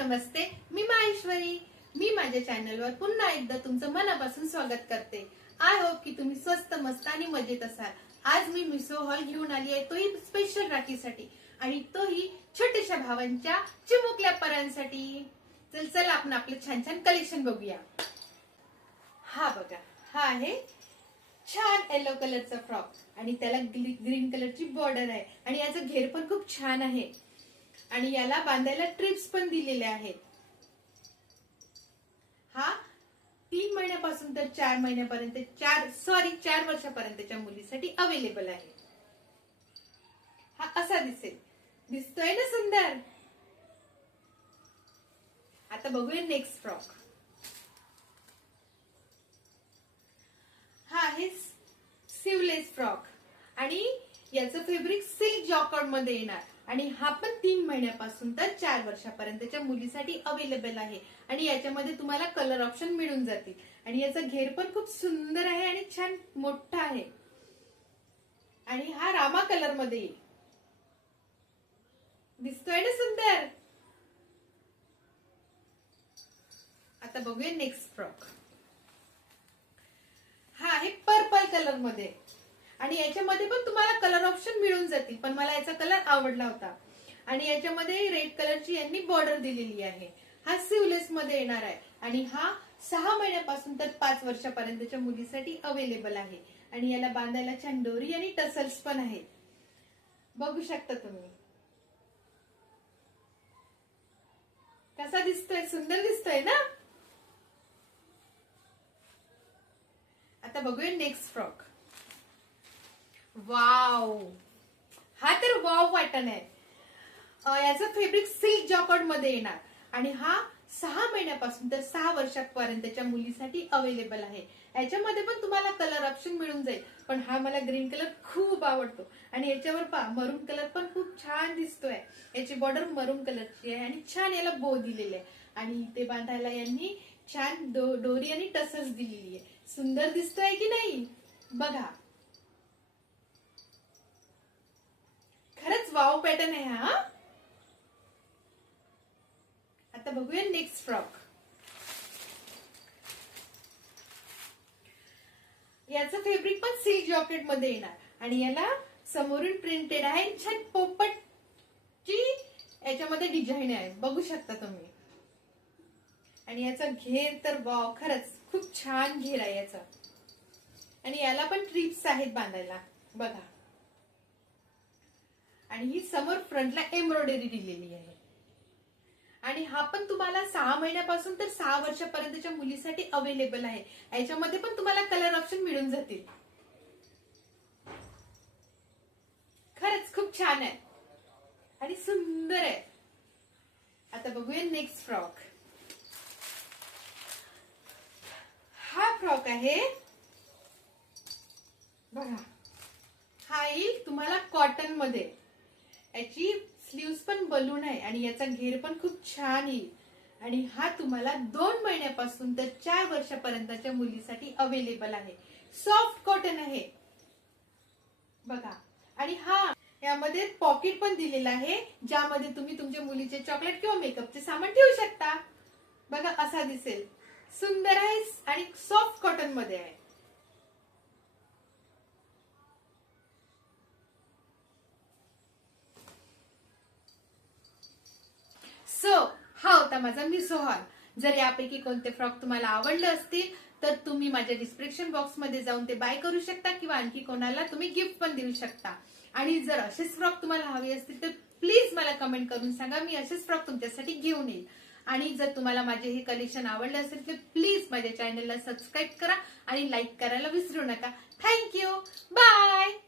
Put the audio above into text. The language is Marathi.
नमस्ते. मी माहेश्वरी. मी माझ्या चॅनलवर पुन्हा एकदा तुमचं मनापासून स्वागत करते. आय होप की तुम्ही स्वस्त मस्त आणि मजेत असाल. आज मी मिसो हॉल घेऊन आली आहे, तोही स्पेशल राखीसाठी आणि तोही छोट्याशा भावांच्या चिमुकल्या परांसाठी. चला आपण आपलं छान छान कलेक्शन बघूया. हा बघा, हा आहे छान येलो कलरचा फ्रॉक आणि त्याला ग्रीन कलरची बॉर्डर आहे आणि याचा घेर पण खूप छान आहे आणि याला बांधायला ट्रिप्स पण दिलेले आहेत. हा 3 महिन्यापासून तर 4 महिन्यापर्यंत 4 वर्षापर्यंतच्या मुलीसाठी अवेलेबल आहे. हा असा दिसतोय ना सुंदर. आता बघूया नेक्स्ट फ्रॉक. हा आहे स्लीवलेस फ्रॉक आणि याचं फॅब्रिक सिल्क जॉकॉर्ड मध्ये येणार आणि हा पण 3 महिन्यापासून तर 4 वर्षापर्यंतच्या मुलीसाठी अवेलेबल आहे आणि याच्यामध्ये तुम्हाला कलर ऑप्शन मिळून जातील आणि याचा घेर पण खूप सुंदर आहे आणि छान मोठा आहे आणि हा रामा कलर मध्ये दिसतोय ना सुंदर. आता बघूया नेक्स्ट फ्रॉक. हा आहे पर्पल कलर मध्ये आणि याच्यामध्ये पण तुम्हाला कलर ऑप्शन मिळून जातील, पण मला याचा कलर आवडला होता आणि याच्यामध्ये रेड कलरची यांनी बॉर्डर दिलेली आहे. हा स्लीवलेस मध्ये येणार आहे आणि हा 6 महिन्यापासून तर 5 वर्षापर्यंतच्या मुलीसाठी अवेलेबल आहे आणि याला बांधायला छान दोरी आणि टसल्स पण आहेत. बघू शकता तुम्ही कसा दिसतोय, सुंदर दिसतोय ना. आता बघूया नेक्स्ट फ्रॉक. वाव, हा तर वाव पॅटर्न आहे. याचं फॅब्रिक सिल्क जॉकॉर्ड मध्ये येणार आणि हा 6 महिन्यापासून तर 6 वर्षापर्यंतच्या मुलीसाठी अवेलेबल आहे. याच्यामध्ये पण तुम्हाला कलर ऑप्शन मिळून जाईल, पण हा मला ग्रीन कलर खूप आवडतो आणि याच्यावर पहा मरून कलर पण खूप छान दिसतोय. याची बॉर्डर मरून कलरची आहे आणि छान याला बो दिलेले आहे आणि ते बांधायला यांनी छान दोरी आणि टसल्स दिलेली आहे. सुंदर दिसतोय की नाही बघा. खरंच वाव पॅटर्न आहे हा. आता बघूया नेक्स्ट फ्रॉक. याचं फॅब्रिक पण सिल्क जॉकेट मध्ये येणार आणि याला समोरून प्रिंटेड आहे, छान पोपटची याच्यामध्ये डिझाईन आहे, बघू शकता तुम्ही. आणि याचा घेर तर वाव, खरंच खूप छान घेर आहे याचा आणि याला पण ट्रिप्स आहेत बांधायला बघा आणि ही समोर फ्रंटला एम्ब्रॉयडरी दिलेली आहे आणि हा पण तुम्हाला 6 महिन्यापासून तर 6 वर्षापर्यंतच्या मुलीसाठी अवेलेबल आहे. याच्यामध्ये पण तुम्हाला कलर ऑप्शन मिळून जातील. खरंच खूप छान आहे आणि सुंदर आहे. आता बघूया नेक्स्ट फ्रॉक. हा फ्रॉक आहे बघा. हा येईल तुम्हाला कॉटन मध्ये. याची स्लीव्स पण बलून आहे आणि याचा घेर पण खूप छान येईल आणि हा तुम्हाला 2 महिन्यापासून तर 4 वर्षापर्यंतच्या मुलीसाठी अवेलेबल आहे. सॉफ्ट कॉटन आहे बघा आणि हा यामध्ये पॉकेट पण दिलेला आहे, ज्यामध्ये तुम्ही तुमच्या मुलीचे चॉकलेट किंवा मेकअपचे सामान ठेवू शकता. बघा असा दिसेल. सुंदर आहे आणि सॉफ्ट कॉटन मध्ये आहे. सो हा होता माझा मिसो हॉल. जर यापैकी कोणते फ्रॉक तुम्हाला आवडले असतील तर तुम्ही माझ्या डिस्क्रिप्शन बॉक्स मध्ये जाऊन ते बाय करू शकता किंवा आणखी कोणाला तुम्ही गिफ्ट पण देऊ शकता. आणि जर असेच फ्रॉक तुम्हाला हवे असतील तर प्लीज मला कमेंट करून सांगा, मी असेच फ्रॉक तुमच्यासाठी घेऊन येईल. आणि जर तुम्हाला माझे हे कलेक्शन आवडले असेल तर प्लीज माझ्या चॅनलला सबस्क्राईब करा आणि लाईक करायला विसरू नका. थँक्यू. बाय.